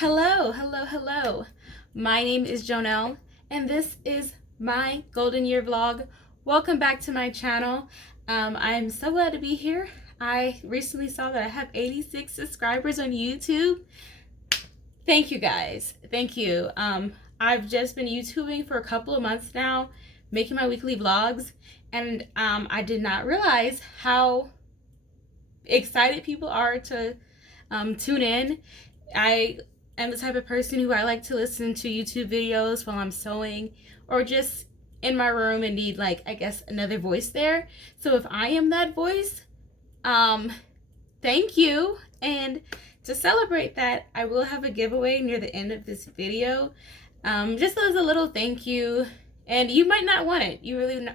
Hello, hello, hello. My name is Jonelle, and this is my Golden Year vlog. Welcome back to my channel. I'm so glad to be here. I recently saw that I have 86 subscribers on YouTube. Thank you guys. Thank you. I've just been YouTubing for a couple of months now, making my weekly vlogs, and I did not realize how excited people are to tune in. I am the type of person who I like to listen to YouTube videos while I'm sewing or just in my room and need, like, I guess another voice there. So if I am that voice, thank you. And to celebrate that, I will have a giveaway near the end of this video, just as a little thank you. And you might not want it. You really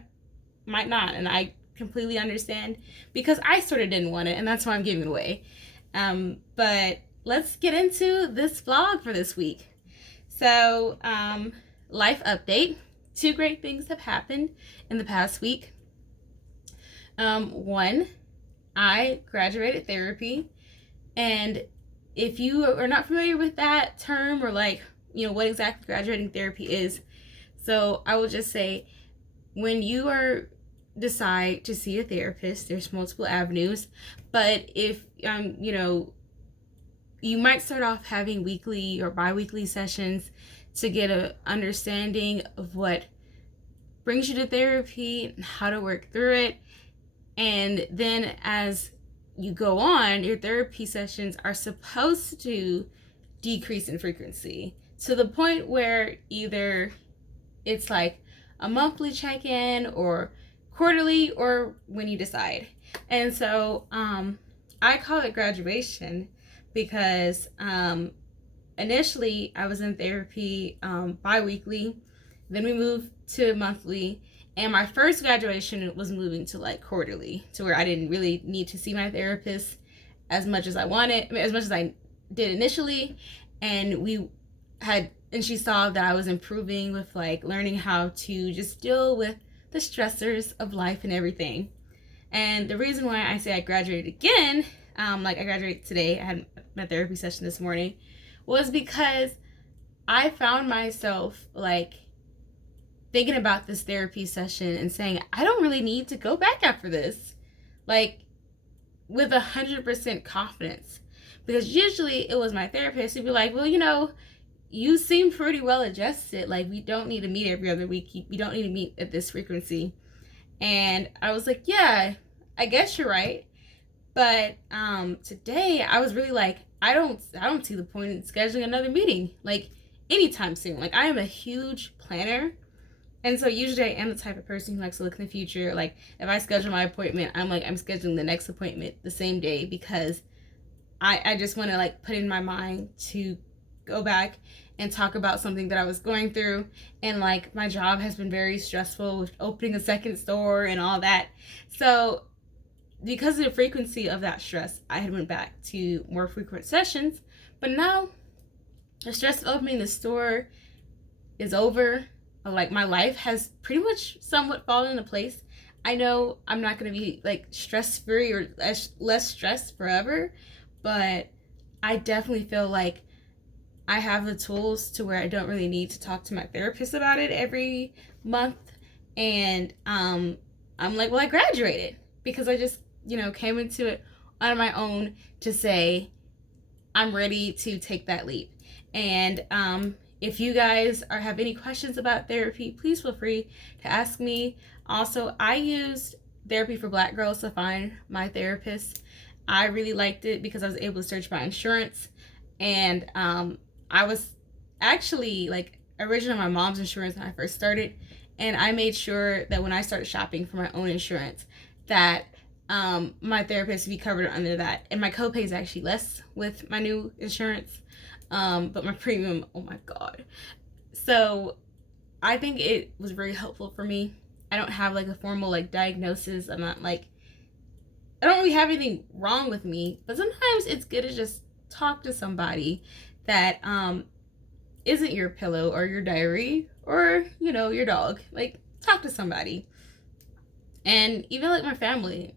might not, and I completely understand because I sort of didn't want it, and that's why I'm giving it away. But let's get into this vlog for this week. So, life update. 2 great things have happened in the past week. One, I graduated therapy, and if you are not familiar with that term or what exactly graduating therapy is, so I will just say, when you decide to see a therapist, there's multiple avenues, but if you might start off having weekly or bi-weekly sessions to get an understanding of what brings you to therapy and how to work through it. And then as you go on, your therapy sessions are supposed to decrease in frequency to the point where either it's like a monthly check-in or quarterly, or when you decide. And so I call it graduation because initially I was in therapy bi-weekly, then we moved to monthly, and my first graduation was moving to like quarterly, to where I didn't really need to see my therapist as much as I wanted, as much as I did initially. And she saw that I was improving with like learning how to just deal with the stressors of life and everything. And the reason why I say I graduated again, I graduated today, I had my therapy session this morning, was because I found myself like thinking about this therapy session and saying, I don't really need to go back after this, like with 100% confidence. Because usually it was my therapist who'd be like, well, you seem pretty well adjusted. Like, we don't need to meet every other week. We don't need to meet at this frequency. And I was like, yeah, I guess you're right. But today I was really like, I don't see the point in scheduling another meeting like anytime soon. Like, I am a huge planner. And so usually I am the type of person who likes to look in the future. Like, if I schedule my appointment, I'm scheduling the next appointment the same day, because I just want to like put in my mind to go back and talk about something that I was going through. And like, my job has been very stressful with opening a second store and all that. So because of the frequency of that stress, I had went back to more frequent sessions. But now the stress of opening the store is over. Like, my life has pretty much somewhat fallen into place. I know I'm not going to be like stress-free or less stressed forever, but I definitely feel like I have the tools to where I don't really need to talk to my therapist about it every month. And I'm like, well, I graduated because I just, came into it on my own to say I'm ready to take that leap. And if you guys have any questions about therapy, please feel free to ask me. Also, I used Therapy for Black Girls to find my therapist. I really liked it because I was able to search by insurance, and I was actually like originally my mom's insurance when I first started, and I made sure that when I started shopping for my own insurance that my therapist would be covered under that. And my copay is actually less with my new insurance, but my premium, oh my god. So I think it was very helpful for me. I don't have like a formal like diagnosis. I'm not like, I don't really have anything wrong with me, but sometimes it's good to just talk to somebody that isn't your pillow or your diary or your dog. Like, talk to somebody. And even like my family,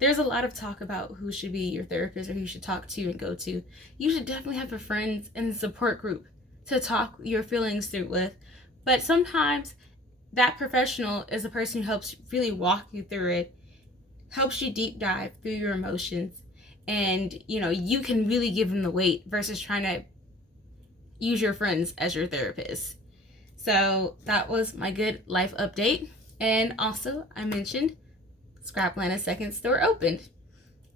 there's a lot of talk about who should be your therapist or who you should talk to and go to. You should definitely have a friends and support group to talk your feelings through with. But sometimes that professional is a person who helps really walk you through it, helps you deep dive through your emotions, and you can really give them the weight versus trying to use your friends as your therapist. So that was my good life update. And also, I mentioned Scraplana's second store opened.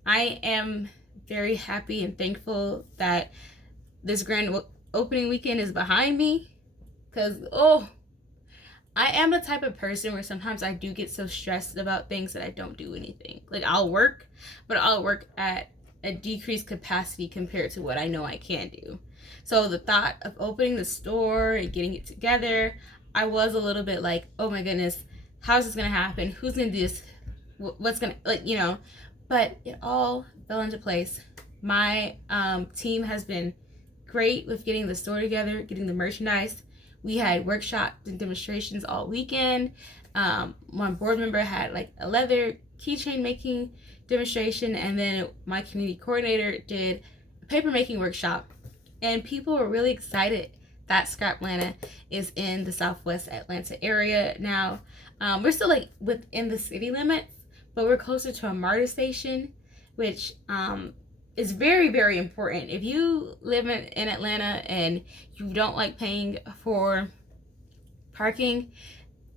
I am very happy and thankful that this grand opening weekend is behind me, because I am the type of person where sometimes I do get so stressed about things that I don't do anything. Like, I'll work, but I'll work at a decreased capacity compared to what I know I can do. So the thought of opening the store and getting it together, I was a little bit like, oh my goodness, how's this gonna happen? Who's gonna do this? What's gonna, but it all fell into place. My team has been great with getting the store together, getting the merchandise. We had workshops and demonstrations all weekend. One board member had like a leather keychain making demonstration, and then my community coordinator did a paper making workshop. And people were really excited that Scraplana is in the Southwest Atlanta area now. We're still like within the city limits, but we're closer to a MARTA station, which is very, very important. If you live in Atlanta and you don't like paying for parking,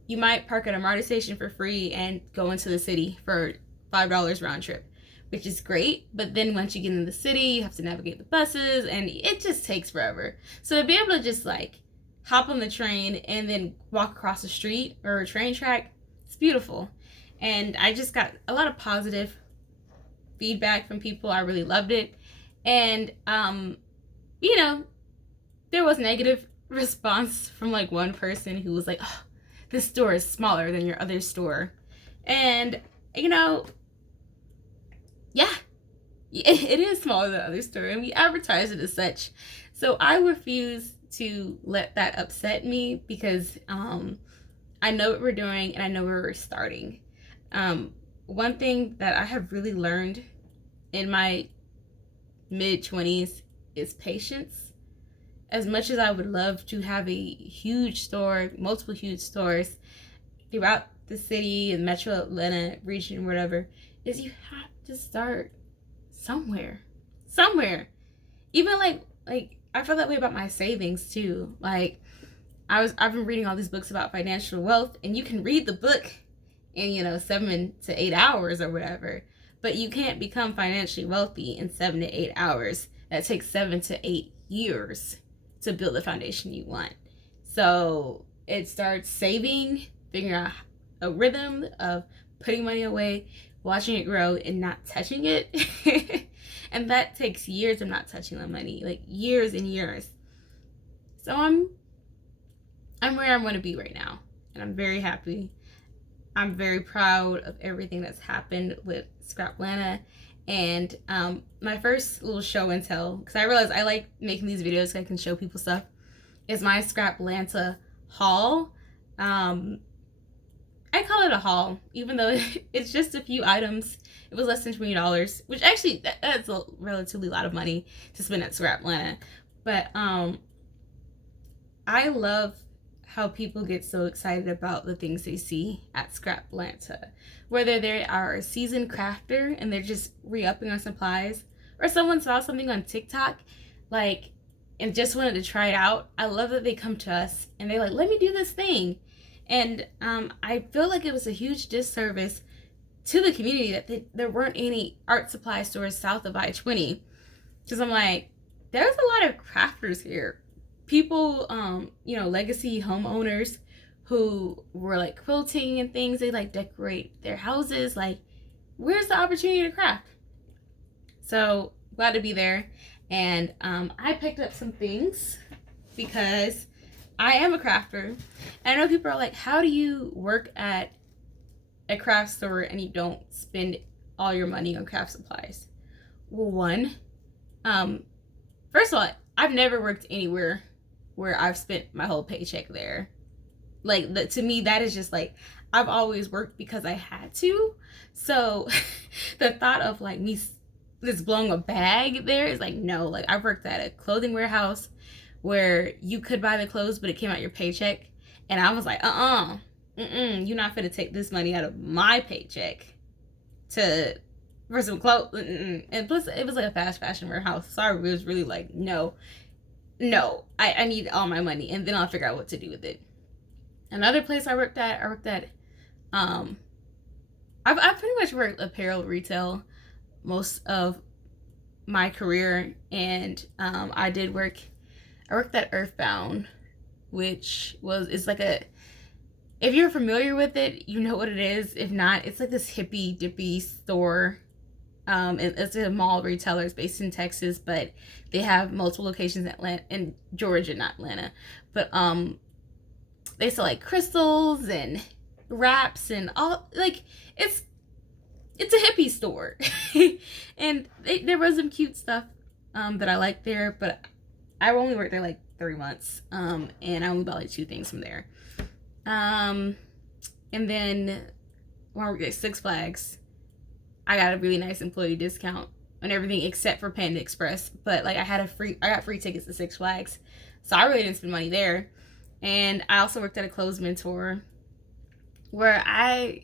you might park at a MARTA station for free and go into the city for $5 round trip, which is great. But then once you get in the city, you have to navigate the buses, and it just takes forever. So to be able to just like hop on the train and then walk across the street or a train track, it's beautiful. And I just got a lot of positive feedback from people. I really loved it. And there was negative response from like one person who was like, oh, this store is smaller than your other store. And yeah, it is smaller than the other store, and we advertise it as such. So I refuse to let that upset me, because I know what we're doing and I know where we're starting. One thing that I have really learned in my mid-20s is patience. As much as I would love to have a huge store, multiple huge stores throughout the city and metro Atlanta region, whatever, is you have to start somewhere. Even like I feel that way about my savings too. Like, I've been reading all these books about financial wealth, and you can read the book in 7 to 8 hours or whatever, but you can't become financially wealthy in 7 to 8 hours. That takes 7 to 8 years to build the foundation you want. So it starts saving, figuring out a rhythm of putting money away, watching it grow, and not touching it. And that takes years of not touching the money, like years and years. So I'm where I want to be right now, and I'm very happy. I'm very proud of everything that's happened with Scraplana. And my first little show and tell, because I realized I like making these videos so I can show people stuff, is my Scraplanta haul. I call it a haul, even though it's just a few items. It was less than $20, which actually that's a relatively lot of money to spend at Scraplana. But I love how people get so excited about the things they see at Scraplanta. Whether they are a seasoned crafter and they're just re-upping on supplies, or someone saw something on TikTok and just wanted to try it out. I love that they come to us and they're like, let me do this thing. And I feel like it was a huge disservice to the community that there weren't any art supply stores south of I-20. Because I'm like, there's a lot of crafters here. People, legacy homeowners who were like quilting and things. They like decorate their houses. Like, where's the opportunity to craft? So glad to be there. And I picked up some things because I am a crafter. And I know people are like, how do you work at a craft store and you don't spend all your money on craft supplies? Well, first of all, I've never worked anywhere where I've spent my whole paycheck there. To me, that is just like, I've always worked because I had to. So the thought of like me just blowing a bag there is like, no. Like, I worked at a clothing warehouse where you could buy the clothes, but it came out your paycheck. And I was like, you're not finna take this money out of my paycheck for some clothes. And plus, it was like a fast fashion warehouse. So I was really like, no, I need all my money, and then I'll figure out what to do with it. Another place I worked at, I've pretty much worked apparel retail most of my career, and I worked at Earthbound, which is like if you're familiar with it, you know what it is. If not, it's like this hippy dippy store. It's a mall retailer. It's based in Texas, but they have multiple locations in Georgia, not Atlanta. But they sell like crystals and wraps and all, like, it's a hippie store. And there was some cute stuff that I liked there, but I only worked there like 3 months, and I only bought like 2 things from there. And then when I worked at Six Flags, I got a really nice employee discount on everything except for Panda Express. But like, I got free tickets to Six Flags, so I really didn't spend money there. And I also worked at a clothes mentor where I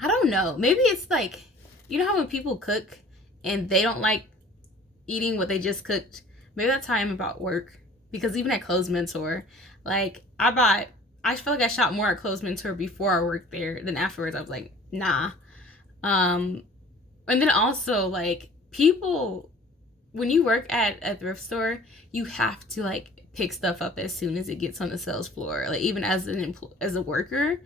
don't know, maybe it's like, you know how when people cook and they don't like eating what they just cooked? Maybe that's how I am about work. Because even at Clothes Mentor, like, I feel like I shot more at Clothes Mentor before I worked there than afterwards. I was like, nah. And then also, like, people, when you work at a thrift store, you have to like pick stuff up as soon as it gets on the sales floor, like, even as a worker,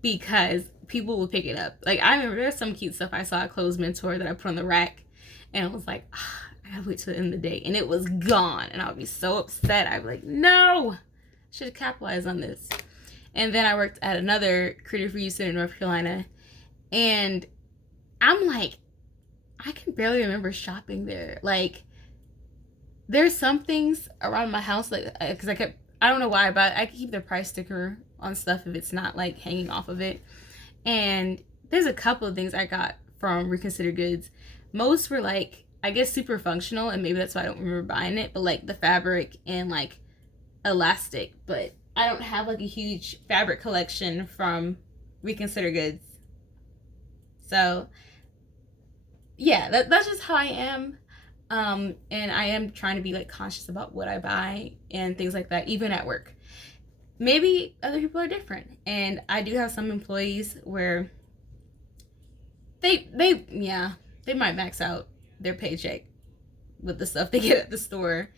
because people will pick it up. Like, I remember there's some cute stuff I saw at Clothes Mentor that I put on the rack, and I was like, I gotta wait till the end of the day, and it was gone, and I would be so upset. I'd be like, no, I should have capitalized on this. And then I worked at another Creative Reuse Center in North Carolina, and I'm like, I can barely remember shopping there. Like, there's some things around my house, like, because I don't know why, but I keep the price sticker on stuff if it's not like hanging off of it. And there's a couple of things I got from Reconsider Goods. Most were like, I guess, super functional, and maybe that's why I don't remember buying it, but like the fabric and like elastic. But I don't have like a huge fabric collection from Reconsider Goods. So yeah, that's just how I am. And I am trying to be like conscious about what I buy and things like that, even at work. Maybe other people are different, and I do have some employees where they might max out their paycheck with the stuff they get at the store.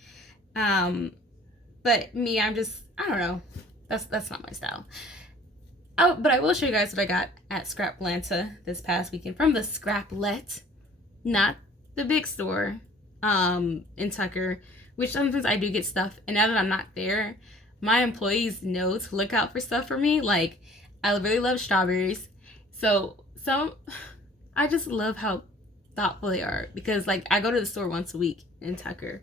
But me, I don't know. That's not my style. Oh, but I will show you guys what I got at Scraplanta this past weekend from the Scraplet, not the big store in Tucker, which sometimes I do get stuff, and now that I'm not there, my employees know to look out for stuff for me. Like, I really love strawberries, so I just love how thoughtful they are, because like, I go to the store once a week in Tucker,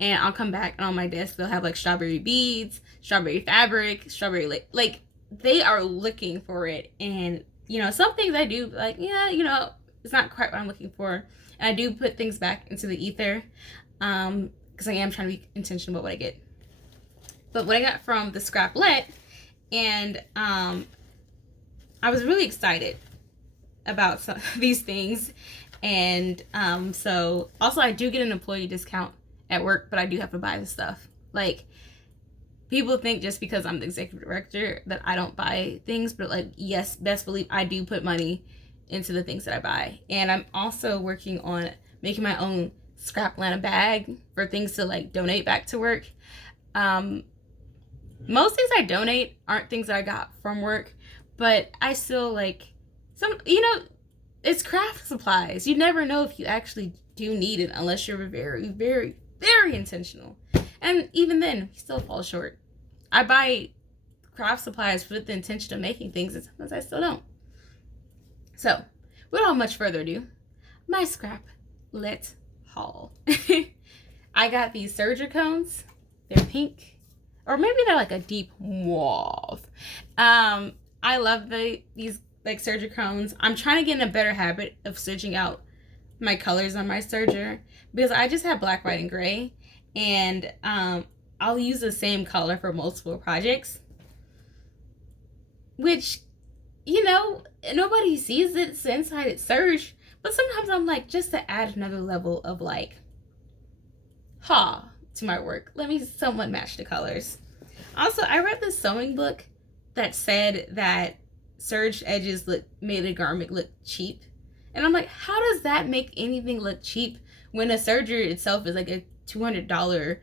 and I'll come back, and on my desk they'll have like strawberry beads, strawberry fabric, strawberry like they are looking for it. And you know, some things I do like, yeah, you know, it's not quite what I'm looking for, and I do put things back into the ether, because I am trying to be intentional about what I get. But what I got from the Scraplet, and I was really excited about some of these things. And so also, I do get an employee discount at work, but I do have to buy the stuff. Like, people think just because I'm the executive director that I don't buy things, but like, yes, best believe I do put money into the things that I buy. And I'm also working on making my own Scraplanta bag for things to like donate back to work. Most things I donate aren't things that I got from work, but I still like some, you know, it's craft supplies. You never know if you actually do need it unless you're very, very, very intentional. And even then, you still fall short. I buy craft supplies with the intention of making things, and sometimes I still don't. So, without much further ado, my Scraplet haul. I got these serger cones. They're pink. Or maybe they're like a deep mauve. I love these like serger cones. I'm trying to get in a better habit of switching out my colors on my serger because I just have black, white, and gray, and I'll use the same color for multiple projects, which, you know, nobody sees it inside its serge. But sometimes I'm like, just to add another level of like, to my work, let me somewhat match the colors. Also, I read this sewing book that said that serged edges made a garment look cheap. And I'm like, how does that make anything look cheap when a serger itself is like a $200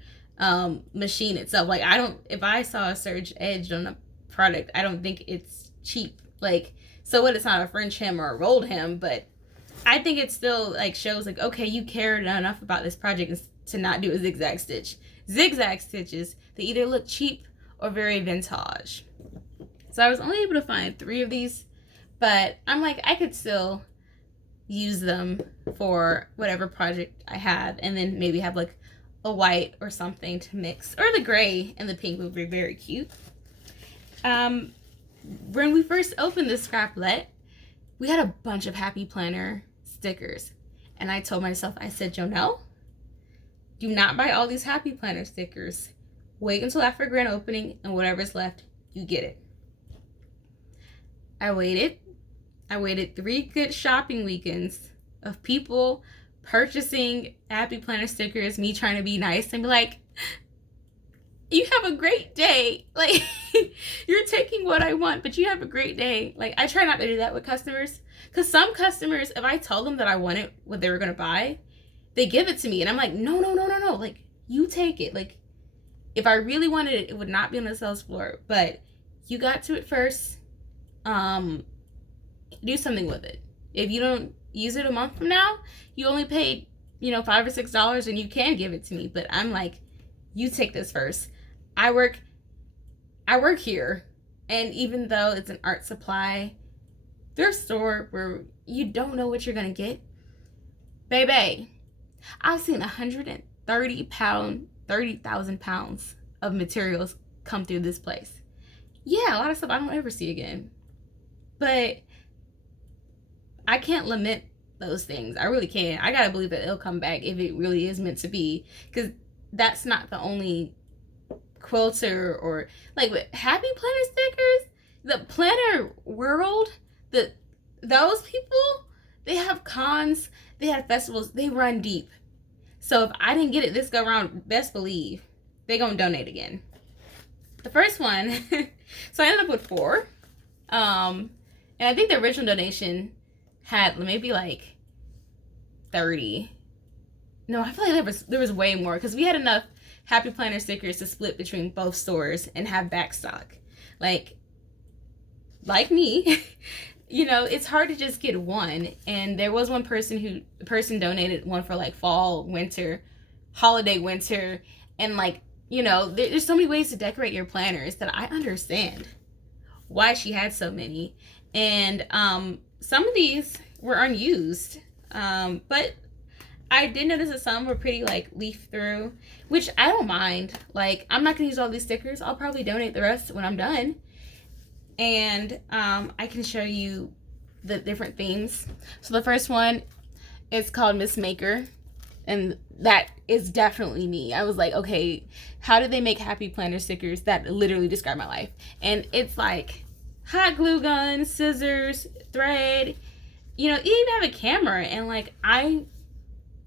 machine itself? Like, if I saw a serge edge on a product, I don't think it's cheap. Like, so what, it's not a French hem or a rolled hem, but I think it still like shows like, okay, you cared enough about this project to not do a zigzag stitch. Zigzag stitches, they either look cheap or very vintage. So I was only able to find 3 of these, but I'm like, I could still use them for whatever project I have, and then maybe have like a white or something to mix, or the gray and the pink would be very cute. When we first opened this Scraplet, we had a bunch of Happy Planner stickers, and I told myself, I said, Jonelle, do not buy all these Happy Planner stickers. Wait until after grand opening, and whatever's left, you get it. I waited 3 good shopping weekends of people purchasing Happy Planner stickers, me trying to be nice and be like, you have a great day. Like, you're taking what I want, but you have a great day. Like, I try not to do that with customers, because some customers, if I tell them that I wanted what they were going to buy, they give it to me, and I'm like, no. Like, you take it. Like, if I really wanted it, it would not be on the sales floor, but you got to it first. Do something with it. If you don't use it a month from now, you only paid, $5 or $6, and you can give it to me. But I'm like, you take this first. I work here, and even though it's an art supply thrift store where you don't know what you're gonna get, baby, I've seen 30,000 pounds of materials come through this place. Yeah, a lot of stuff I don't ever see again. But I can't lament those things. I really can't. I gotta believe that it'll come back if it really is meant to be. Because that's not the only quilter or like with Happy Planner stickers. The planner world, those people, they have cons, they have festivals, they run deep. So if I didn't get it this go around, best believe they gonna donate again. The first one, so I ended up with 4. And I think the original donation had maybe like 30. No, I feel like there was way more, because we had enough Happy Planner stickers to split between both stores and have back stock. Like me, it's hard to just get one. And there was one person donated one for like fall, winter, holiday winter, and like, there's so many ways to decorate your planners that I understand why she had so many. And some of these were unused, but I did notice that some were pretty like leaf through, which I don't mind. Like, I'm not gonna use all these stickers. I'll probably donate the rest when I'm done. And I can show you the different themes. So the first one is called Miss Maker, and that is definitely me. I was like, okay, how do they make Happy Planner stickers that literally describe my life? And it's like hot glue gun, scissors, thread, you even have a camera. And like, I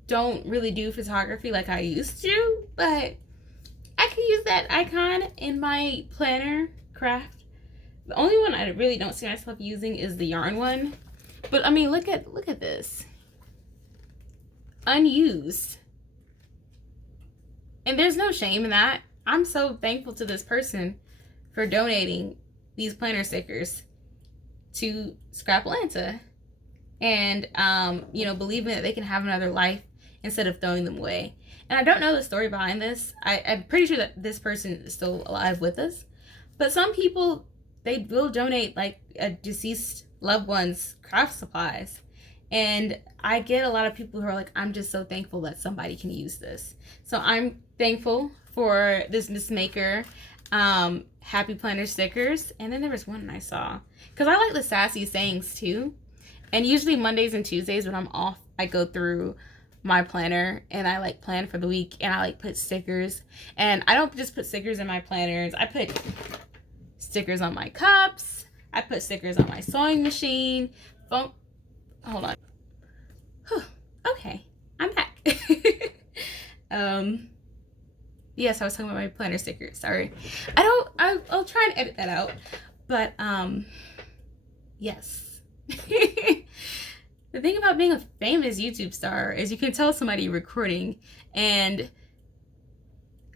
don't really do photography like I used to, but I can use that icon in my planner craft. The only one I really don't see myself using is the yarn one. But I mean, look at this. Unused. And there's no shame in that. I'm so thankful to this person for donating these planner stickers to Scraplanta, and believing that they can have another life instead of throwing them away. And I don't know the story behind this. I'm pretty sure that this person is still alive with us, but some people, they will donate like a deceased loved one's craft supplies. And I get a lot of people who are like, I'm just so thankful that somebody can use this. So I'm thankful for this Miss Maker. Happy Planner stickers. And then there was one I saw. Because I like the sassy sayings too. And usually Mondays and Tuesdays when I'm off, I go through my planner and I like plan for the week and I like put stickers. And I don't just put stickers in my planners. I put stickers on my cups. I put stickers on my sewing machine. Oh, hold on. Whew. Okay, I'm back. Yes, I was talking about my planner stickers. Sorry. I'll try and edit that out. But yes. The thing about being a famous YouTube star is you can tell somebody you're recording, and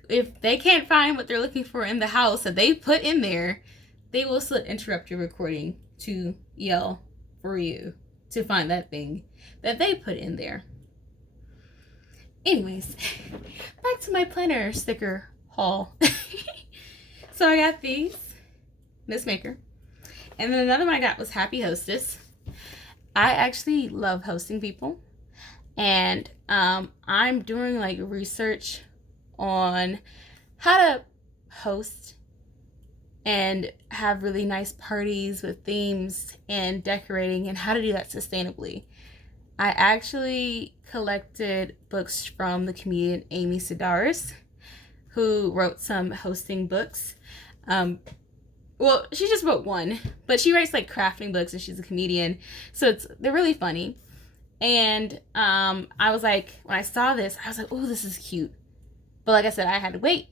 if they can't find what they're looking for in the house that they put in there, they will still interrupt your recording to yell for you to find that thing that they put in there. Anyways, back to my planner sticker haul. So I got these, Miss Maker, and then another one I got was Happy Hostess. I actually love hosting people, and I'm doing like research on how to host and have really nice parties with themes and decorating and how to do that sustainably. I actually collected books from the comedian Amy Sedaris, who wrote some hosting books. Well, she just wrote one, but she writes like crafting books and she's a comedian. So they're really funny. And I was like, when I saw this, I was like, oh, this is cute. But like I said, I had to wait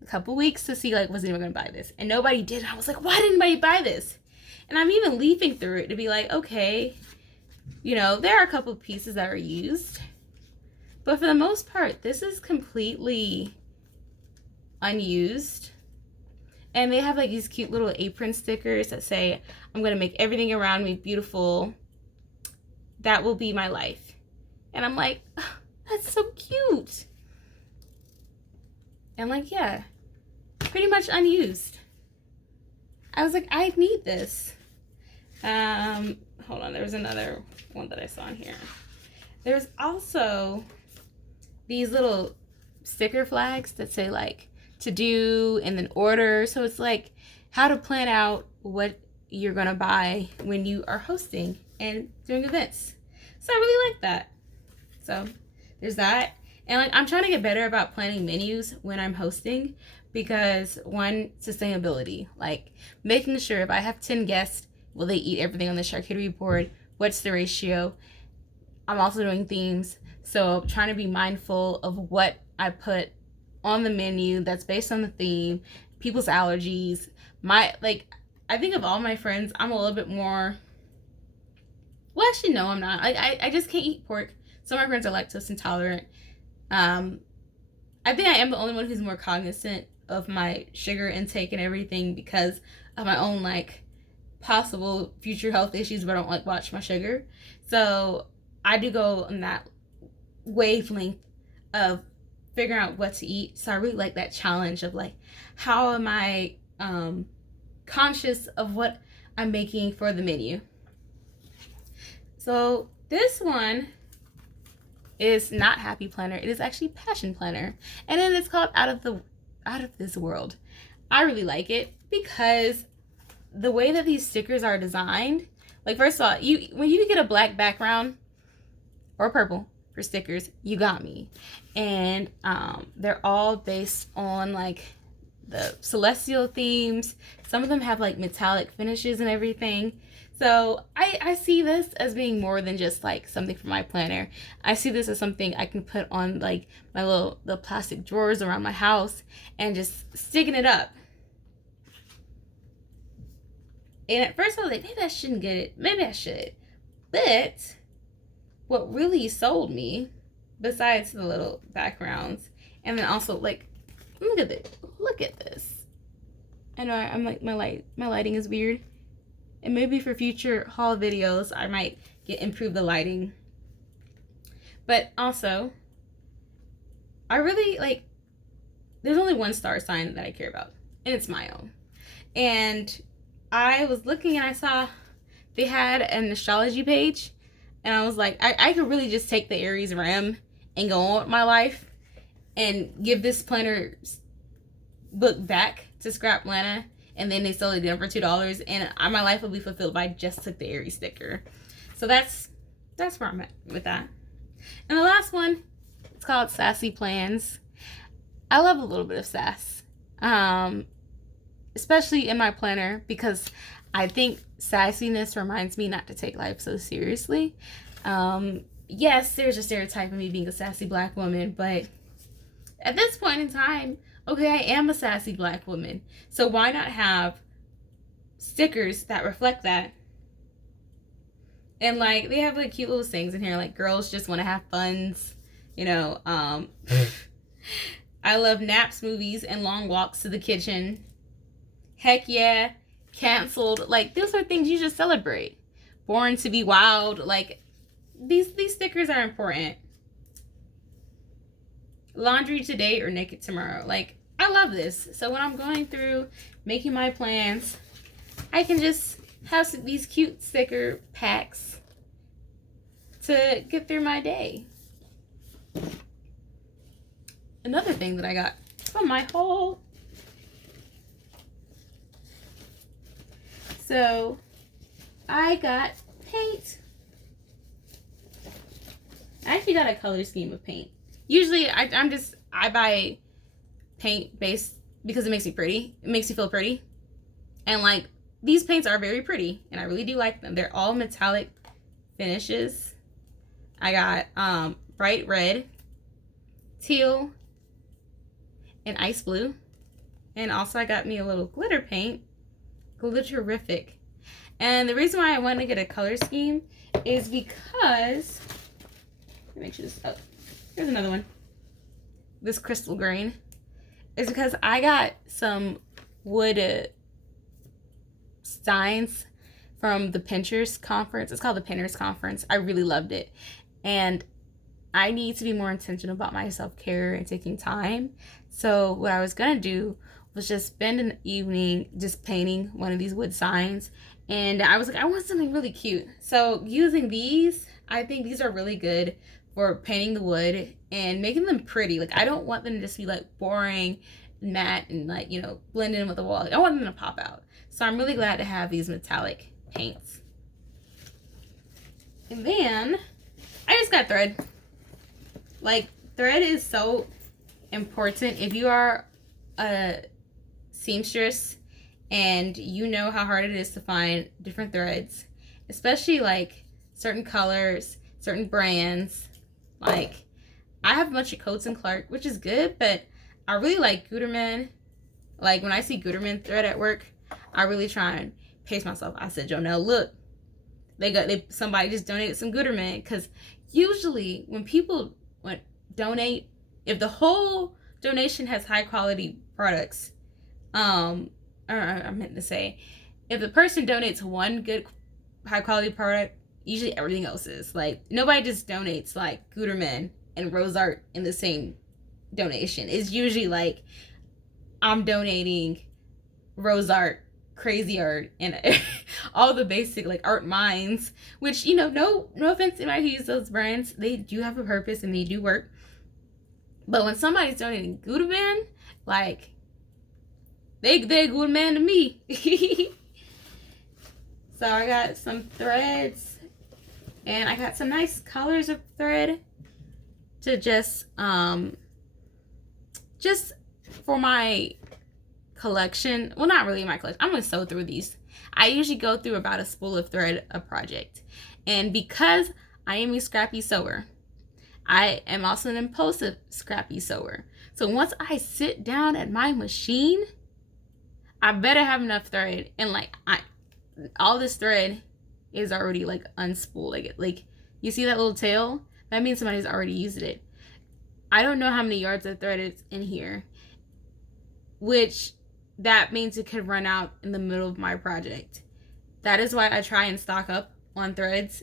a couple weeks to see like, was anyone going to buy this? And nobody did. I was like, why didn't anybody buy this? And I'm even leafing through it to be like, okay, you know, there are a couple pieces that are used. But for the most part, this is completely unused. And they have like these cute little apron stickers that say, I'm going to make everything around me beautiful. That will be my life. And I'm like, oh, that's so cute. And like, yeah, pretty much unused. I was like, I need this. Hold on, there was another one that I saw in here. There's also these little sticker flags that say like, to do and then order. So it's like how to plan out what you're gonna buy when you are hosting and doing events. So I really like that. So there's that. And like I'm trying to get better about planning menus when I'm hosting, because one, sustainability, like making sure if I have 10 guests, will they eat everything on the charcuterie board? What's the ratio? I'm also doing themes, so trying to be mindful of what I put on the menu that's based on the theme, people's allergies. I think of all my friends, I'm a little bit more, well, actually, no, I'm not. I just can't eat pork. Some of my friends are lactose intolerant. I think I am the only one who's more cognizant of my sugar intake and everything because of my own, like, possible future health issues, but I don't, like, watch my sugar. So I do go on that wavelength of figuring out what to eat. So I really like that challenge of like, how am I conscious of what I'm making for the menu. So this one is not Happy Planner. It is actually Passion Planner, and then it's called Out of This World. I really like it because the way that these stickers are designed, like first of all, when you get a black background or purple for stickers, you got me. And they're all based on like the celestial themes. Some of them have like metallic finishes and everything. So I see this as being more than just like something for my planner. I see this as something I can put on like the plastic drawers around my house and just sticking it up. And at first I was like, maybe I shouldn't get it. Maybe I should. But what really sold me, besides the little backgrounds, and then also like, look at this. I know I'm like, my lighting is weird, and maybe for future haul videos I might improve the lighting. But also, I really like, there's only one star sign that I care about, and it's my own. And I was looking and I saw they had an astrology page. And I was like, I could really just take the Aries Ram and go on with my life and give this planner book back to Scraplanta, and then they sold it down for $2, and my life will be fulfilled if I just took the Aries sticker. So that's where I'm at with that. And the last one, it's called Sassy Plans. I love a little bit of sass, especially in my planner, because I think sassiness reminds me not to take life so seriously. Yes, there's a stereotype of me being a sassy black woman, but at this point in time, okay, I am a sassy black woman. So why not have stickers that reflect that? And like, they have like cute little things in here, like girls just want to have funs, you know. I love naps, movies, and long walks to the kitchen. Heck yeah, canceled. Like, those are things you should celebrate. Born to be wild. Like, these stickers are important. Laundry today or naked tomorrow. Like, I love this. So when I'm going through making my plans, I can just have these cute sticker packs to get through my day. Another thing that I got from my haul. So I got paint. I actually got a color scheme of paint. Usually I buy paint based because it makes me pretty. It makes me feel pretty. And like, these paints are very pretty and I really do like them. They're all metallic finishes. I got bright red, teal, and ice blue. And also I got me a little glitter paint, Glitterific. And the reason why I want to get a color scheme is because, let me make sure this, oh, here's another one. This crystal green is because I got some wood steins from the Pinterest conference. It's called the Pinterest conference. I really loved it. And I need to be more intentional about my self-care and taking time. So what I was going to do was just spend an evening just painting one of these wood signs. And I was like, I want something really cute. So using these, I think these are really good for painting the wood and making them pretty. Like, I don't want them to just be like boring, matte, and like, you know, blend in with the wall. Like, I want them to pop out. So I'm really glad to have these metallic paints. And then I just got thread. Like, thread is so important. If you are a seamstress and you know how hard it is to find different threads, especially like certain colors, certain brands. Like, I have a bunch of Coats and Clark, which is good, but I really like Gutermann. Like, when I see Gutermann thread at work, I really try and pace myself. I said, Jonelle, look, somebody just donated some Gutermann, because usually when people donate, if the whole donation has high quality products, or I meant to say, if the person donates one good high quality product, usually everything else is. Like, nobody just donates like Gutermann and Rose Art in the same donation. It's usually like, I'm donating Rose Art, Crazy Art, and all the basic like Art Minds, which, you know, no offense to anybody who uses those brands, they do have a purpose and they do work. But when somebody's donating Gutermann, like, they're Gutermann to me. So I got some threads, and I got some nice colors of thread to just for my collection. Well, not really my collection. I'm gonna sew through these. I usually go through about a spool of thread a project, and because I am a scrappy sewer, I am also an impulsive scrappy sewer. So once I sit down at my machine, I better have enough thread, and like, all this thread is already like unspooled. Like you see that little tail? That means somebody's already used it. I don't know how many yards of thread is in here, which that means it could run out in the middle of my project. That is why I try and stock up on threads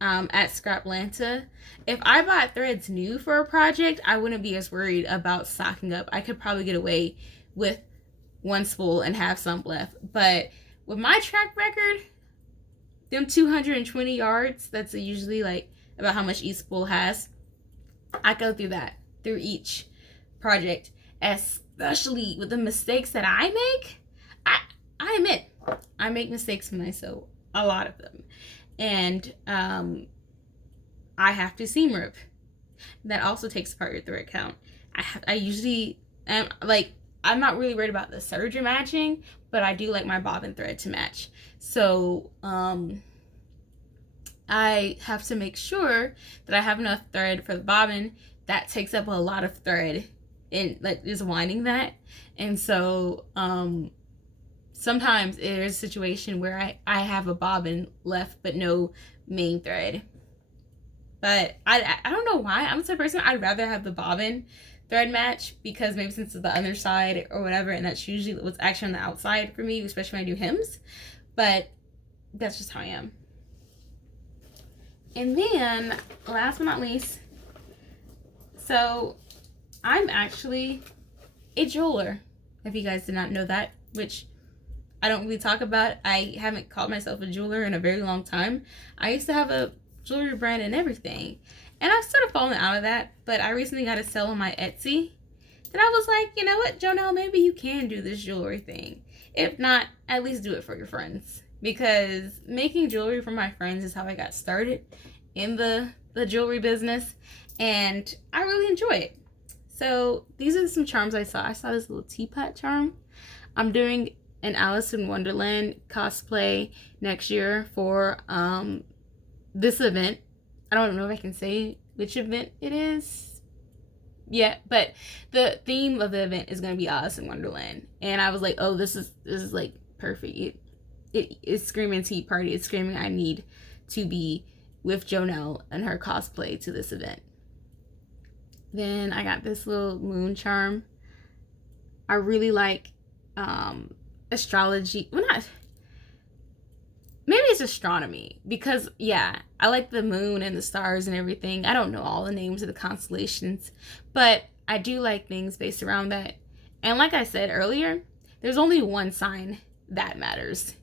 at Scraplanta. If I bought threads new for a project, I wouldn't be as worried about stocking up. I could probably get away with one spool and have some left. But with my track record, them 220 yards, that's usually like about how much each spool has. I go through that through each project, especially with the mistakes that I make, I admit I make mistakes when I sew, a lot of them, and I have to seam rip. That also takes part your thread count. I usually am like, I'm not really worried about the serger matching, but I do like my bobbin thread to match. So I have to make sure that I have enough thread for the bobbin. That takes up a lot of thread in like just winding that. And so sometimes there's a situation where I have a bobbin left but no main thread. But I don't know why. I'm the type of person, I'd rather have the bobbin thread match, because maybe since it's the underside or whatever, and that's usually what's actually on the outside for me, especially when I do hems. But that's just how I am. And then, last but not least, so I'm actually a jeweler, if you guys did not know that, which I don't really talk about. I haven't called myself a jeweler in a very long time. I used to have a jewelry brand and everything, and I've sort of fallen out of that, but I recently got a sale on my Etsy. Then I was like, you know what, Jonelle, maybe you can do this jewelry thing. If not, at least do it for your friends, because making jewelry for my friends is how I got started in the jewelry business, and I really enjoy it. So these are some charms I saw. I saw this little teapot charm. I'm doing an Alice in Wonderland cosplay next year for this event. I don't know if I can say which event it is yet, but the theme of the event is going to be Alice in Wonderland. And I was like, oh, this is like perfect. It's screaming tea party. It's screaming I need to be with Jonelle and her cosplay to this event. Then I got this little moon charm. I really like astrology. Well, not, maybe it's astronomy, because yeah, I like the moon and the stars and everything. I don't know all the names of the constellations, but I do like things based around that. And like I said earlier, there's only one sign that matters: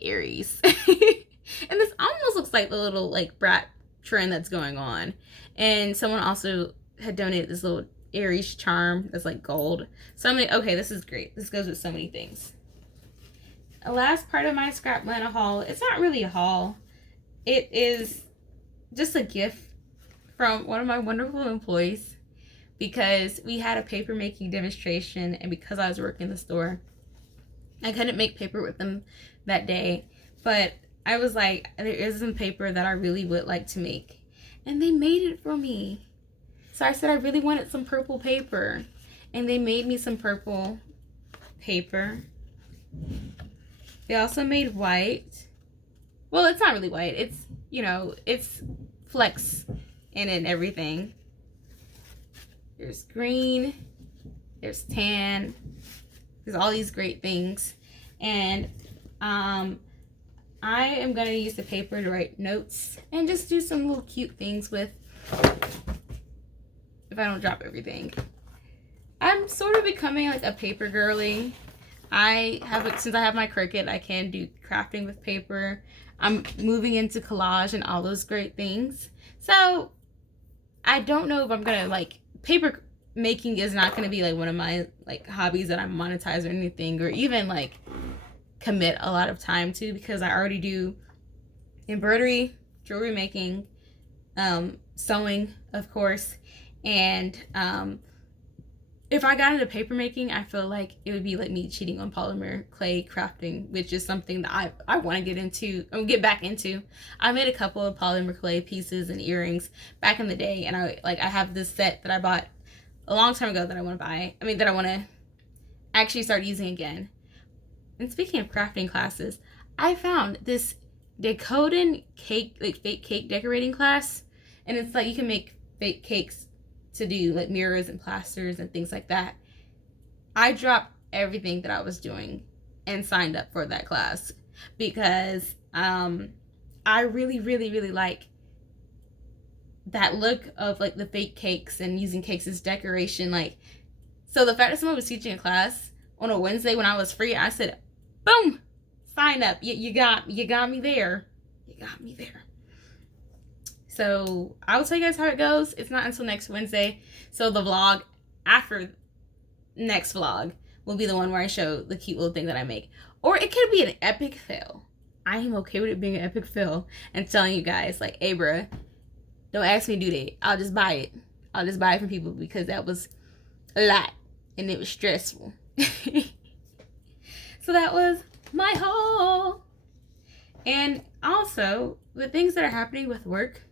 Aries. And this almost looks like the little like brat trend that's going on. And someone also had donated this little Aries charm that's like gold. So I'm like, okay, this is great. This goes with so many things. The last part of my Scraplet haul, it's not really a haul. It is just a gift from one of my wonderful employees, because we had a paper making demonstration, and because I was working the store, I couldn't make paper with them that day. But I was like, there is some paper that I really would like to make. And they made it for me. So I said I really wanted some purple paper. And they made me some purple paper. They also made white. Well, it's not really white. It's, you know, it's flex in it and everything. There's green. There's tan. There's all these great things. And I am going to use the paper to write notes and just do some little cute things with, if I don't drop everything. I'm sort of becoming like a paper girly. Since I have my Cricut, I can do crafting with paper. I'm moving into collage and all those great things. So I don't know if I'm going to like, paper making is not going to be like one of my like hobbies that I monetize or anything, or even like commit a lot of time to, because I already do embroidery, jewelry making, sewing, of course, and if I got into paper making, I feel like it would be like me cheating on polymer clay crafting, which is something that I want to get back into. I made a couple of polymer clay pieces and earrings back in the day, and I have this set that I bought a long time ago that I want to actually start using again. And speaking of crafting classes, I found this decoding cake, like fake cake decorating class. And it's like you can make fake cakes to do like mirrors and plasters and things like that. I dropped everything that I was doing and signed up for that class, because I really, really, really like that look of like the fake cakes and using cakes as decoration. Like, so the fact that someone was teaching a class on a Wednesday when I was free, I said, boom, sign up. You got me there. You got me there. So I will tell you guys how it goes. It's not until next Wednesday. So the vlog after next vlog will be the one where I show the cute little thing that I make. Or it could be an epic fail. I am okay with it being an epic fail and telling you guys, like, hey, bruh, don't ask me to do that. I'll just buy it. I'll just buy it from people because that was a lot and it was stressful. So that was my haul. And also, the things that are happening with work,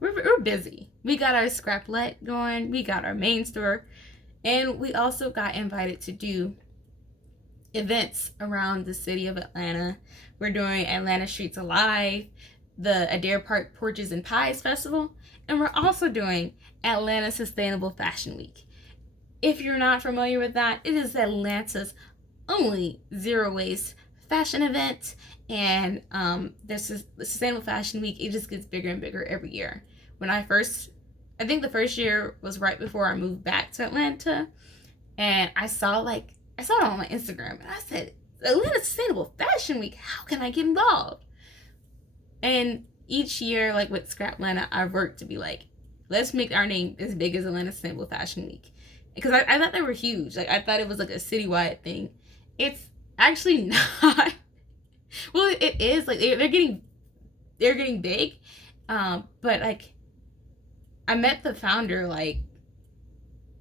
we're busy. We got our Scraplet going. We got our main store. And we also got invited to do events around the city of Atlanta. We're doing Atlanta Streets Alive, the Adair Park Porches and Pies Festival, and we're also doing Atlanta Sustainable Fashion Week. If you're not familiar with that, it is Atlanta's only zero waste fashion event, and this is the Sustainable Fashion Week. It just gets bigger and bigger every year. I think the first year was right before I moved back to Atlanta, and I saw it on my Instagram, and I said, Atlanta Sustainable Fashion Week, how can I get involved? And each year, like with Scrap Atlanta, I've worked to be like, let's make our name as big as Atlanta Sustainable Fashion Week. Because I thought they were huge. Like, I thought it was like a citywide thing. It's actually not. Well, it is. Like, they're getting big. But like, I met the founder like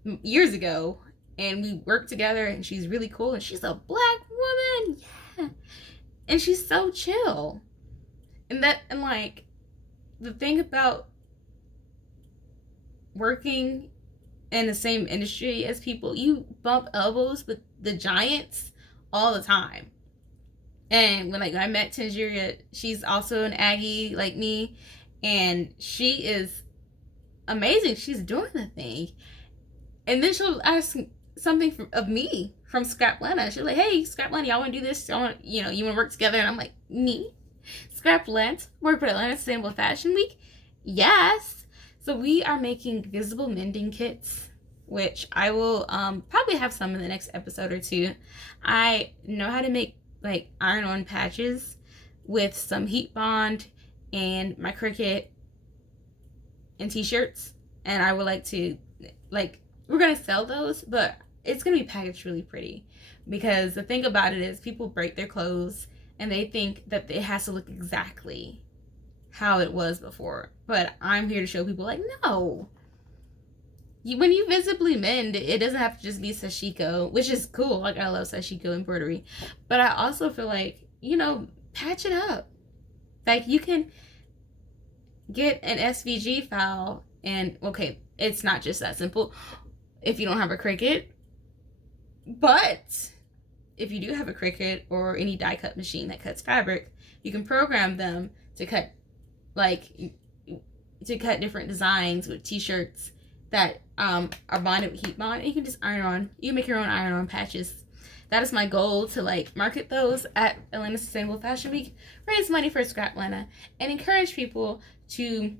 years ago, and we worked together, and she's really cool, and she's a Black woman. Yeah. And she's so chill. And like, the thing about working in the same industry as people, you bump elbows with the giants all the time. And when I met Tangeria, she's also an Aggie like me, and she is amazing. She's doing the thing. And then she'll ask something of me from Scrap Atlanta. She's like, hey, Scrap Atlanta, y'all want to do this? You want to work together? And I'm like, me? Scrap Atlanta? Work for Atlanta Sustainable Fashion Week? Yes. So we are making visible mending kits, which I will probably have some in the next episode or two. I know how to make like iron-on patches with some heat bond and my Cricut and t-shirts, and I would like to, like, we're gonna sell those, but it's gonna be packaged really pretty, because the thing about it is people break their clothes and they think that it has to look exactly how it was before. But I'm here to show people, like, no, when you visibly mend, it doesn't have to just be sashiko, which is cool. Like, I love sashiko embroidery, but I also feel like, patch it up. Like, you can get an SVG file, and okay, it's not just that simple if you don't have a Cricut, but if you do have a Cricut or any die cut machine that cuts fabric, you can program them to cut different designs with t-shirts that are bonded with heat bond, and you can just iron on. You can make your own iron-on patches. That is my goal, to market those at Atlanta Sustainable Fashion Week, raise money for Scrap Atlanta, and encourage people to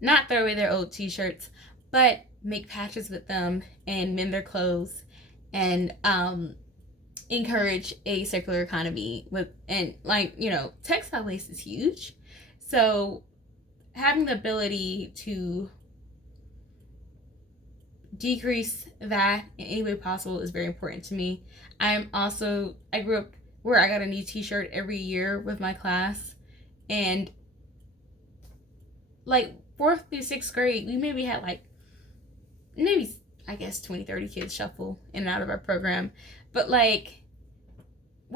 not throw away their old t-shirts, but make patches with them and mend their clothes, and encourage a circular economy textile waste is huge. So having the ability to decrease that in any way possible is very important to me. I grew up where I got a new t-shirt every year with my class, and 4th through 6th grade, we maybe had 20-30 kids shuffle in and out of our program. But why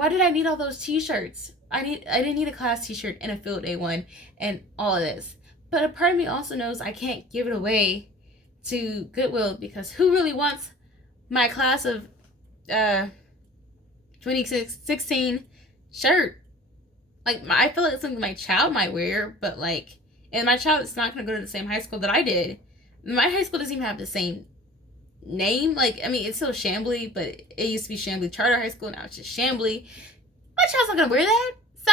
did I need all those t-shirts? I didn't need a class t-shirt and a field day one and all of this. But a part of me also knows I can't give it away to Goodwill, because who really wants my class of 2016 shirt? I feel like it's something my child might wear, but and my child is not going to go to the same high school that I did. My high school doesn't even have the same name. It's still Chambly, but it used to be Chambly Charter High School. Now it's just Chambly. My child's not going to wear that. So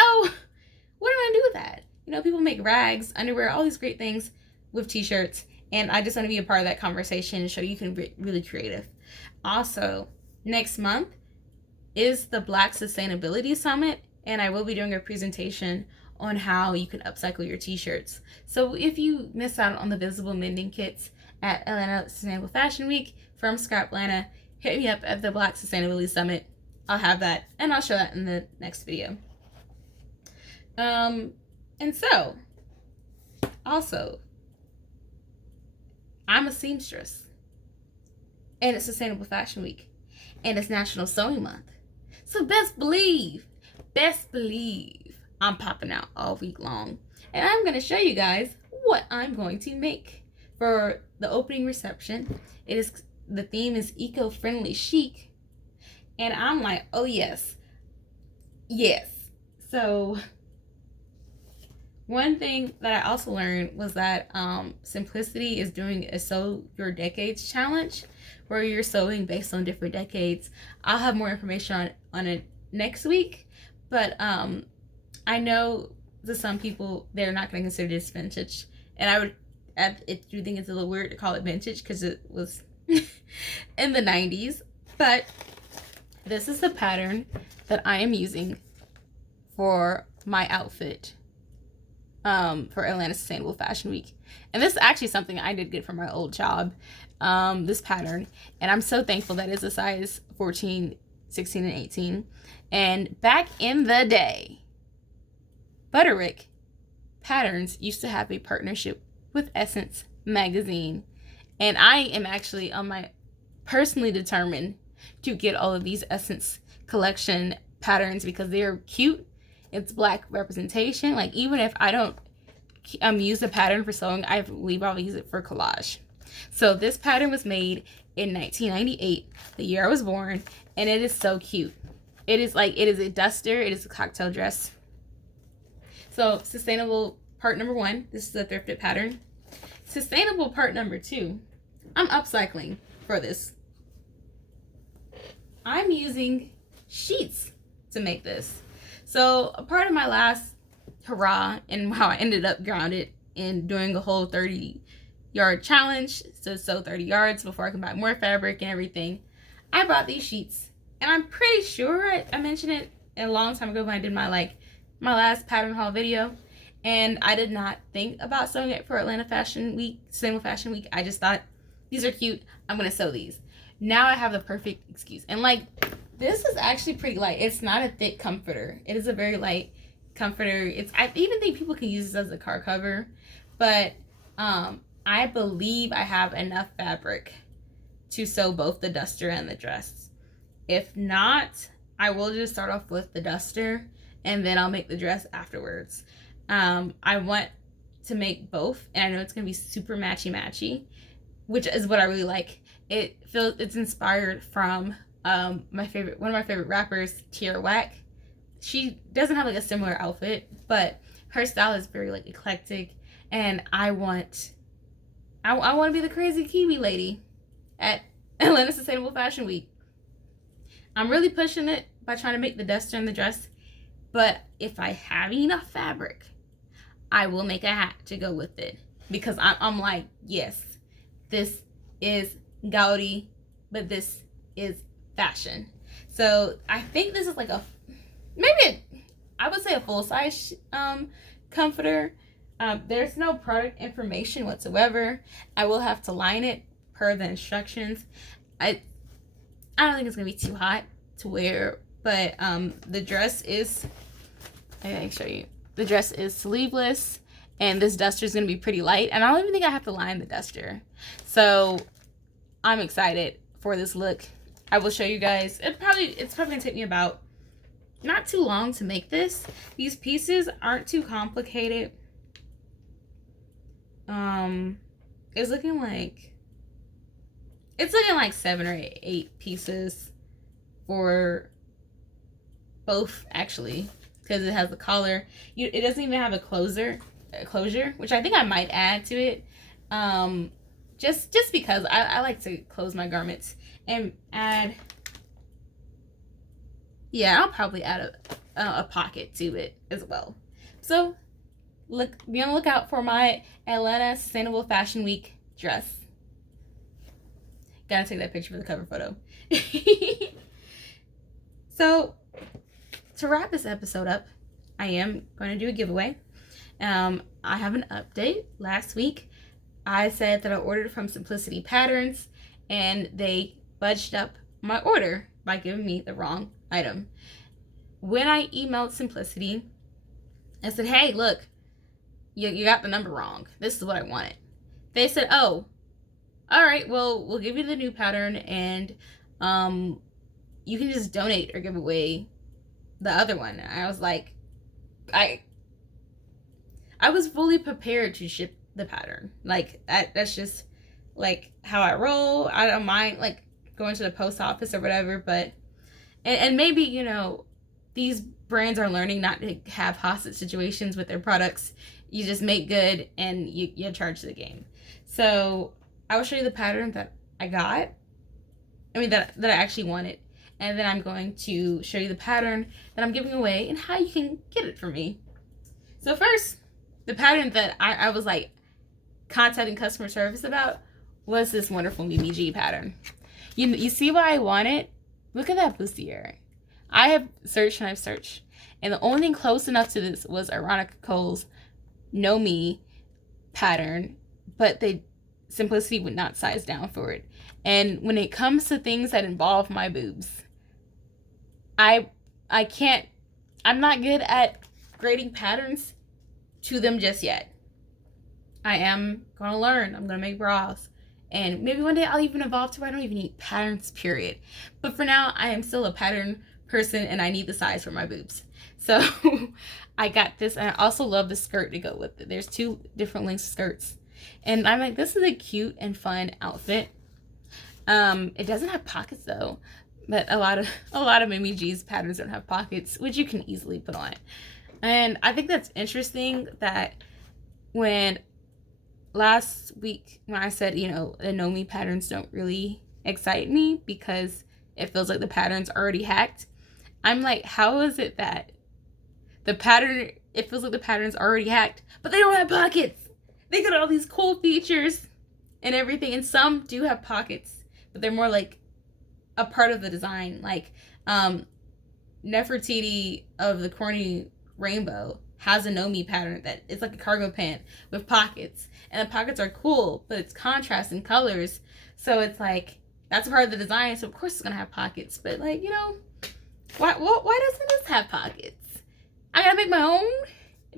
what am I going to do with that? People make rags, underwear, all these great things with t-shirts. And I just want to be a part of that conversation and show you can be really creative. Also, next month is the Black Sustainability Summit, and I will be doing a presentation on how you can upcycle your t-shirts. So if you miss out on the visible mending kits at Atlanta Sustainable Fashion Week from Scrap Atlanta, hit me up at the Black Sustainability Summit. I'll have that, and I'll show that in the next video. And so, also, I'm a seamstress, and it's Sustainable Fashion Week, and it's National Sewing Month. So best believe, I'm popping out all week long, and I'm going to show you guys what I'm going to make for the opening reception. The theme is eco-friendly chic, and I'm like, oh yes. So one thing that I also learned was that Simplicity is doing a Sew Your Decades challenge, where you're sewing based on different decades. I'll have more information on it next week, but I know to some people they're not going to consider this vintage, and I do think it's a little weird to call it vintage because it was in the 90s. But this is the pattern that I am using for my outfit for Atlanta Sustainable Fashion Week. And this is actually something I did get from my old job, this pattern. And I'm so thankful that it's a size 14, 16, and 18. And back in the day, Butterick Patterns used to have a partnership with Essence magazine. And I am actually personally determined to get all of these Essence collection patterns because they're cute. It's Black representation. Like, even if I don't use the pattern for sewing, I believe I'll use it for collage. So this pattern was made in 1998, the year I was born, and it is so cute. It is a duster. It is a cocktail dress. So sustainable part number 1, this is a thrifted pattern. Sustainable part number 2, I'm upcycling for this. I'm using sheets to make this. So a part of my last hurrah and how I ended up grounded in doing a whole 30-yard challenge, so sew 30 yards before I can buy more fabric and everything, I bought these sheets. And I'm pretty sure I mentioned it a long time ago when I did my last pattern haul video. And I did not think about sewing it for Atlanta Fashion Week, Sustainable Fashion Week. I just thought, these are cute, I'm gonna sew these. Now I have the perfect excuse. And this is actually pretty light. It's not a thick comforter. It is a very light comforter. I even think people can use this as a car cover, but I believe I have enough fabric to sew both the duster and the dress. If not, I will just start off with the duster and then I'll make the dress afterwards. I want to make both, and I know it's gonna be super matchy, which is what I really like. It's inspired from one of my favorite rappers, Tierra Whack. She doesn't have a similar outfit, but her style is very eclectic, and I want to be the crazy Kiwi lady at Atlanta Sustainable Fashion Week. I'm really pushing it by trying to make the duster and the dress, but if I have enough fabric, I will make a hat to go with it, because I'm like, yes, this is gaudy, but this is fashion. So I think this is I would say a full-size comforter. There's no product information whatsoever. I will have to line it per the instructions. I don't think it's gonna be too hot to wear, but the dress is, I can show you. The dress is sleeveless, and this duster is gonna be pretty light, and I don't even think I have to line the duster. So I'm excited for this look. I will show you guys. It's probably gonna take me about not too long to make this. These pieces aren't too complicated. It's looking like 7 or 8 pieces for both, actually, because it has the collar. It doesn't even have a closure, which I think I might add to it. Just because I like to close my garments and add. Yeah, I'll probably add a pocket to it as well. So be on the lookout for my Atlanta Sustainable Fashion Week dress. Gotta take that picture for the cover photo. So to wrap this episode up, I am going to do a giveaway. I have an update. Last week I said that I ordered from Simplicity Patterns, and they budged up my order by giving me the wrong item. When I emailed Simplicity, I said, hey, look, you got the number wrong. This is what I wanted. They said, oh, all right, well, we'll give you the new pattern, and you can just donate or give away the other one. And I was like, I was fully prepared to ship the pattern. Like, that's just like how I roll. I don't mind like going to the post office or whatever, but and maybe, you know, these brands are learning not to have hostage situations with their products. You just make good and you charge the game. So I will show you the pattern that I got. I mean, that I actually wanted. And then I'm going to show you the pattern that I'm giving away and how you can get it from me. So first, the pattern that I was like contacting customer service about was this wonderful Mimi G pattern. You see why I want it? Look at that bustier. I have searched and I've searched. And the only thing close enough to this was Aronica Cole's Know Me pattern, but Simplicity would not size down for it. And when it comes to things that involve my boobs, I'm not good at grading patterns to them just yet. I am gonna learn. I'm gonna make bras. And maybe one day I'll even evolve to where I don't even need patterns, period. But for now, I am still a pattern person and I need the size for my boobs. So I got this, and I also love the skirt to go with it. There's 2 different lengths of skirts. And I'm like, this is a cute and fun outfit. It doesn't have pockets though. But a lot of Mimi G's patterns don't have pockets, which you can easily put on. And I think that's interesting that when last week when I said, you know, the Know Me patterns don't really excite me because it feels like the pattern's already hacked. I'm like, how is it that it feels like the pattern's already hacked, but they don't have pockets? They got all these cool features and everything, and some do have pockets, but they're more like a part of the design. Like Nefertiti of the Corny Rainbow has a Know Me pattern that it's like a cargo pant with pockets, and the pockets are cool, but it's contrast and colors, so it's like that's part of the design, so of course it's gonna have pockets. But like, you know, why doesn't this have pockets? I gotta make my own.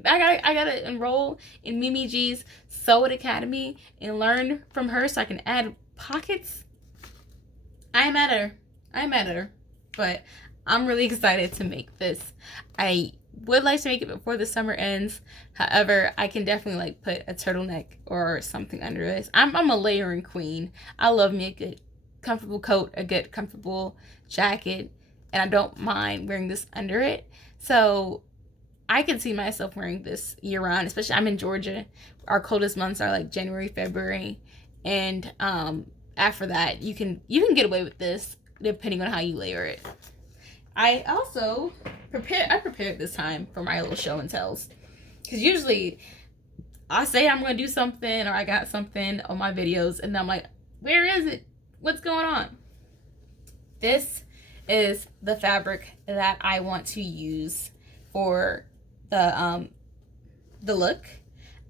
I gotta enroll in Mimi G's Sew It Academy and learn from her so I can add pockets. I'm at her, but I'm really excited to make this. I would like to make it before the summer ends. However, I can definitely like put a turtleneck or something under this. I'm a layering queen. I love me a good comfortable coat, a good comfortable jacket, and I don't mind wearing this under it. So I can see myself wearing this year round, especially I'm in Georgia. Our coldest months are like January, February, and after that you can get away with this depending on how you layer it. I also prepared this time for my little show and tells, because usually I say I'm gonna do something or I got something on my videos and then I'm like, where is it? What's going on? This is the fabric that I want to use for the look.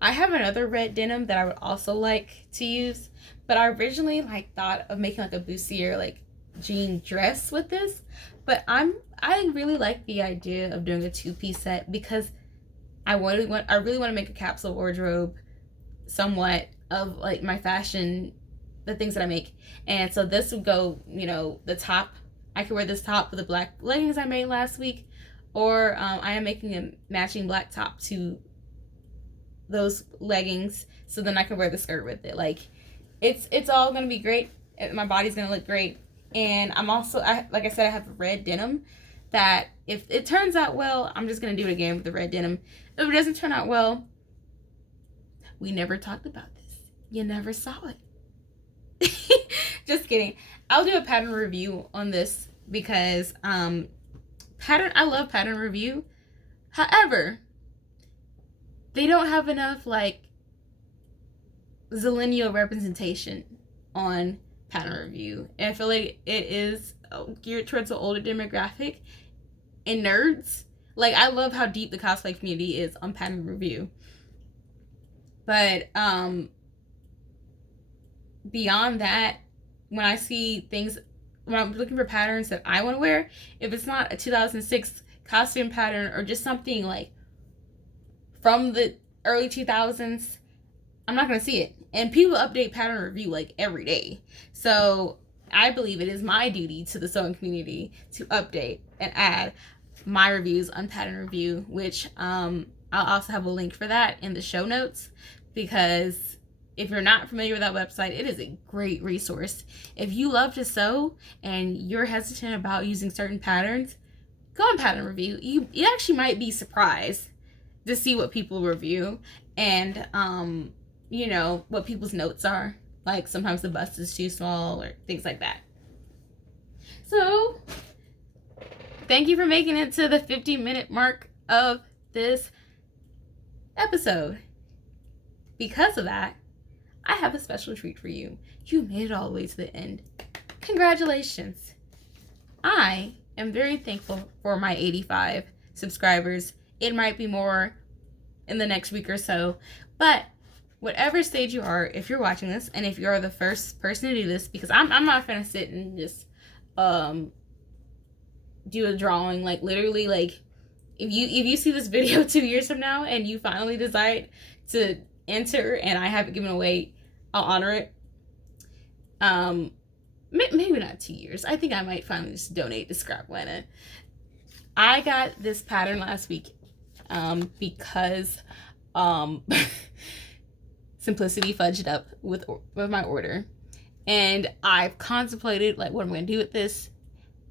I have another red denim that I would also like to use, but I originally like thought of making like a bustier like jean dress with this, but I really like the idea of doing a 2-piece set because I really want to make a capsule wardrobe somewhat of like my fashion, the things that I make. And so this would go, you know, the top, I could wear this top with the black leggings I made last week, or I am making a matching black top to those leggings, so then I can wear the skirt with it. Like, it's all gonna be great. My body's gonna look great, and I'm also, like I said, I have a red denim that if it turns out well, I'm just gonna do it again with the red denim. If it doesn't turn out well, we never talked about this. You never saw it. Just kidding. I'll do a pattern review on this because I love pattern review. However, they don't have enough like zillennial representation on pattern review, and I feel like it is geared towards the older demographic and nerds. Like, I love how deep the cosplay community is on pattern review, but beyond that, when I see things when I'm looking for patterns that I want to wear, if it's not a 2006 costume pattern or just something like from the early 2000s, I'm not going to see it. And people update pattern review like every day. So I believe it is my duty to the sewing community to update and add my reviews on pattern review, which I'll also have a link for that in the show notes, because if you're not familiar with that website, it is a great resource. If you love to sew and you're hesitant about using certain patterns, go on pattern review. You actually might be surprised to see what people review and you know, what people's notes are. Like sometimes the bust is too small or things like that. So thank you for making it to the 50-minute mark of this episode. Because of that, I have a special treat for you. You made it all the way to the end. Congratulations. I am very thankful for my 85 subscribers. It might be more in the next week or so, but whatever stage you are, if you're watching this, and if you're the first person to do this, because I'm not gonna sit and just do a drawing. Like literally, like if you see this video 2 years from now and you finally decide to enter and I have it given away, I'll honor it. Maybe not 2 years. I think I might finally just donate to Scraplet. I got this pattern last week because Simplicity fudged up with my order, and I've contemplated like what I'm going to do with this,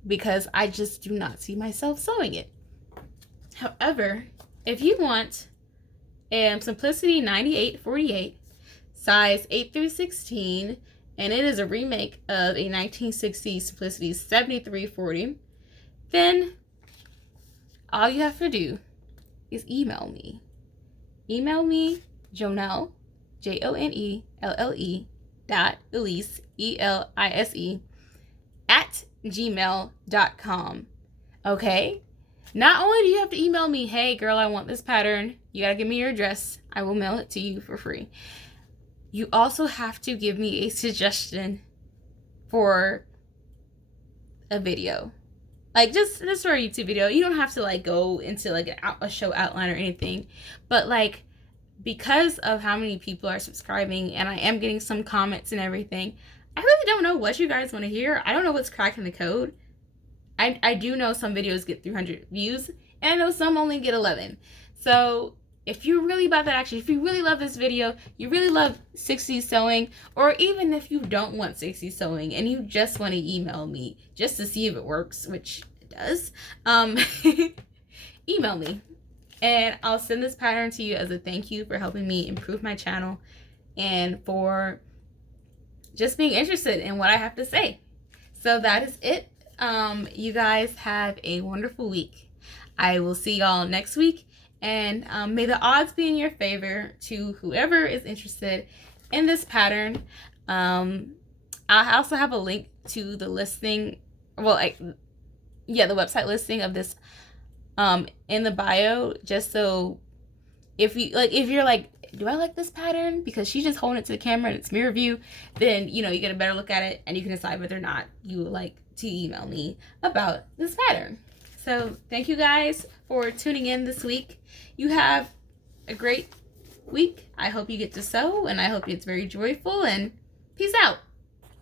because I just do not see myself sewing it. However, if you want Simplicity 9848, size 8 through 16, and it is a remake of a 1960s Simplicity 7340, then all you have to do is email me. Email me, Jonelle, JONELLE .Elise, ELISE, @gmail.com. Okay? Not only do you have to email me, hey girl, I want this pattern, you gotta give me your address, I will mail it to you for free. You also have to give me a suggestion for a video. Like just for a YouTube video. You don't have to like go into like a show outline or anything, but like, because of how many people are subscribing and I am getting some comments and everything, I really don't know what you guys want to hear. I don't know what's cracking the code. I do know some videos get 300 views, and I know some only get 11. So if you're really about that action, if you really love this video, you really love 60s sewing, or even if you don't want 60s sewing and you just want to email me just to see if it works, which it does, email me. And I'll send this pattern to you as a thank you for helping me improve my channel and for just being interested in what I have to say. So that is it. You guys have a wonderful week. I will see y'all next week. And may the odds be in your favor to whoever is interested in this pattern. I also have a link to the listing. Well, the website listing of this in the bio, just so if you're like, do I like this pattern? Because she's just holding it to the camera and it's mirror view, then you get a better look at it and you can decide whether or not you would like to email me about this pattern. So thank you guys for tuning in this week. You have a great week. I hope you get to sew, and I hope it's very joyful, and peace out.